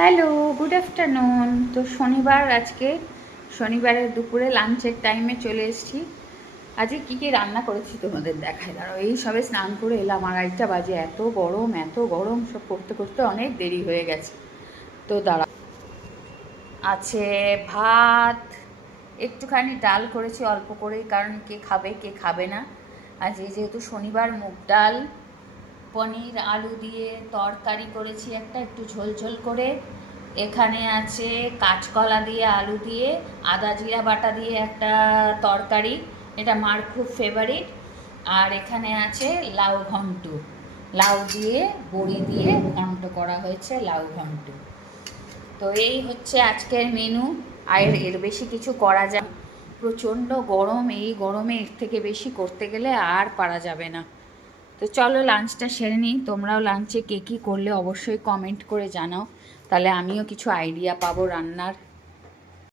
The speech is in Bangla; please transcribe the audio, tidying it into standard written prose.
Hello, good afternoon. তো শনিবার আজকে, শনিবারের দুপুরে লাঞ্চের টাইমে চলে এসেছি। আজকে কী কী রান্না করেছি তোমাদের দেখায়। দাঁড়াও, এই সবে স্নান করে এলাম, আর 1টা বাজে। এত গরম, সব করতে করতে অনেক দেরি হয়ে গেছে। তো দাঁড়াও, আছে ভাত, একটুখানি ডাল করেছি অল্প করেই, কারণ কে খাবে কে খাবে না। আজ যেহেতু শনিবার, মুগ ডাল, পনির আলু দিয়ে তরকারি করেছি একটা, একটু ঝোল ঝোল করে। এখানে আছে কাঁচকলা দিয়ে আলু দিয়ে আদা জিরা বাটা দিয়ে একটা তরকারি, এটা মার খুব ফেভারিট। আর এখানে আছে লাউ ঘন্ট, লাউ দিয়ে বড়ি দিয়ে ঘন্ট করা হয়েছে, লাউ ঘন্ট। তো এই হচ্ছে আজকের মেনু। আর এর বেশি কিছু করা যায়, প্রচণ্ড গরম, এই গরমে এর থেকে বেশি করতে গেলে আর পারা যাবে না। তো চলো লাঞ্চটা সেরে নিই। তোমরাও লাঞ্চে কে কী করলে অবশ্যই কমেন্ট করে জানাও, তাহলে আমিও কিছু আইডিয়া পাবো রান্নার।